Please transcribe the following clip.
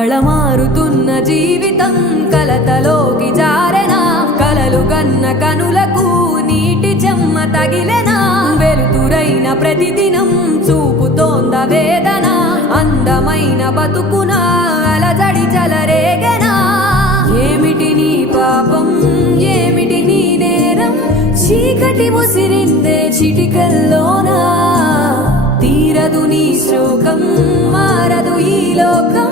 కళమారుతున్న జీవితం కలతలోకి జారెనా కలలు గన్న కనులకు నీటి చెమ్మ తగిలెనా వెలుతురైన ప్రతిదినం చూపుతోంద వేదన అందమైన బతుకున అలజడి చలరేగెనా ఏమిటి నీ పాపం ఏమిటి నీ నేరం చీకటి ముసిరిందే చిటికల్లోనా తీరదు నీ శోకం మారదు ఈ లోకం